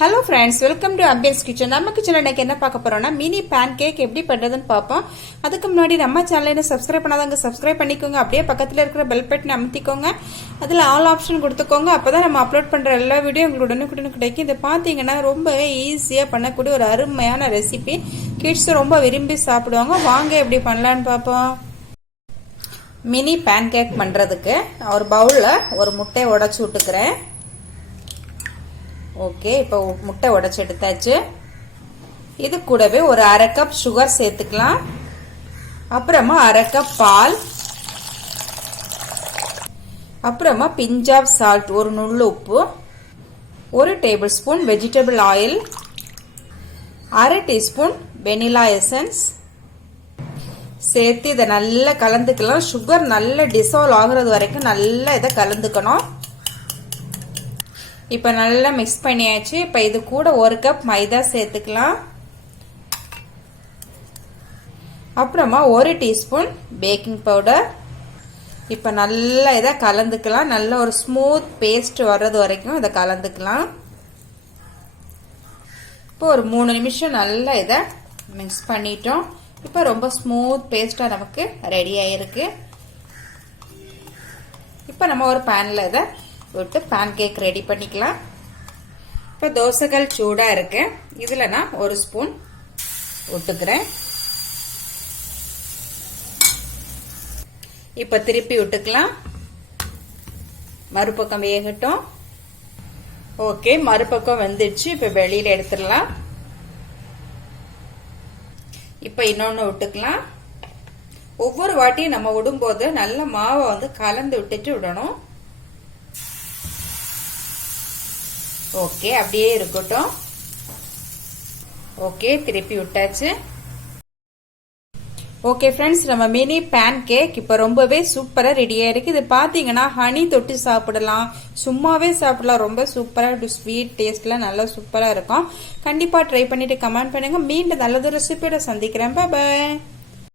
Hello friends, welcome to ambience kitchen. நம்ம கிச்சனில் இன்னைக்கு என்ன பார்க்க போறோம்னா மினி பேன் கேக் எப்படி பண்ணுறதுன்னு பார்ப்போம். அதுக்கு முன்னாடி நம்ம சேனலை சப்ஸ்கிரைப் பண்ணாதவங்க சப்ஸ்கிரைப் பண்ணிக்கோங்க. அப்படியே பக்கத்தில் இருக்கிற பெல் பட்டன் அமுத்திக்கோங்க. அதில் ஆல் ஆப்ஷன் கொடுத்துக்கோங்க. அப்போ தான் நம்ம அப்லோட் பண்ணுற எல்லா வீடியோ உங்களுக்கு உடனுக்குடன் கிடைக்கும். இதை பார்த்தீங்கன்னா ரொம்பவே ஈஸியாக பண்ணக்கூடிய ஒரு அருமையான ரெசிபி. கிட்ஸ் ரொம்ப விரும்பி சாப்பிடுவாங்க. வாங்க எப்படி பண்ணலான்னு பார்ப்போம். மினி பேன் கேக் பண்ணுறதுக்கு ஒரு பவுலில் ஒரு முட்டையை உடச்சி விட்டுக்கிறேன். ஓகே, இப்போ முட்டை உடைச்சு எடுத்தாச்சு. இது கூடவே ஒரு அரை கப் சுகர் சேர்த்துக்கலாம். அப்புறமா அரை கப் பால், அப்புறமா பிஞ்ச் ஆஃப் சால்ட், ஒரு நுள்ளு உப்பு, ஒரு டேபிள் ஸ்பூன் வெஜிடபிள் ஆயில், அரை டீஸ்பூன் வெனிலா எசன்ஸ் சேர்த்து இதை நல்லா கலந்துக்கலாம். சுகர் நல்லா டிசால்வ் ஆகுறது வரைக்கும் நல்லா இதை கலந்துக்கணும். இப்போ நல்லா மிக்ஸ் பண்ணியாச்சு. இப்போ இது கூட ஒரு கப் மைதா சேர்த்துக்கலாம். அப்புறமா ஒரு டீஸ்பூன் பேக்கிங் பவுடர். இப்போ நல்லா இதை கலந்துக்கலாம். நல்ல ஒரு ஸ்மூத் பேஸ்ட் வர்றது வரைக்கும் இதை கலந்துக்கலாம். இப்போ ஒரு 3 நிமிஷம் நல்லா இதை மிக்ஸ் பண்ணிட்டோம். இப்போ ரொம்ப ஸ்மூத் பேஸ்டா நமக்கு ரெடி ஆயிருக்கு. இப்போ நம்ம ஒரு பேன்ல இதை விட்டு பேன் கேக் ரெடி பண்ணிக்கலாம். இப்போ தோசைகள் சூடா இருக்கு. இதுல நான் ஒரு ஸ்பூன் விட்டுக்கிறேன். இப்ப திருப்பி விட்டுக்கலாம். மறுபக்கம் வேகட்டும். ஓகே, மறுபக்கம் வெந்துடுச்சு. இப்ப வெளியில எடுத்துடலாம். இப்ப இன்னொன்னு விட்டுக்கலாம். ஒவ்வொரு வாட்டியும் நம்ம விடும்போது நல்ல மாவை கலந்து விட்டுட்டு விடணும். ஓகே, அப்படியே இருக்கட்டும். ஓகே, திருப்பி விட்டாச்சு. ஓகே ஃப்ரெண்ட்ஸ், நம்ம மினி பேன் கேக் இப்போ ரொம்பவே சூப்பரா ரெடியா இருக்கு. இது பாத்தீங்கன்னா ஹனி தொட்டு சாப்பிடலாம், சும்மாவே சாப்பிடலாம். ரொம்ப சூப்பரா ஸ்வீட் டேஸ்ட்ல நல்லா சூப்பரா இருக்கும். கண்டிப்பா ட்ரை பண்ணிட்டு கமெண்ட் பண்ணுங்க. மீண்டும் நல்லதொரு ரெசிபியோட சந்திக்கிறேன். பாய்.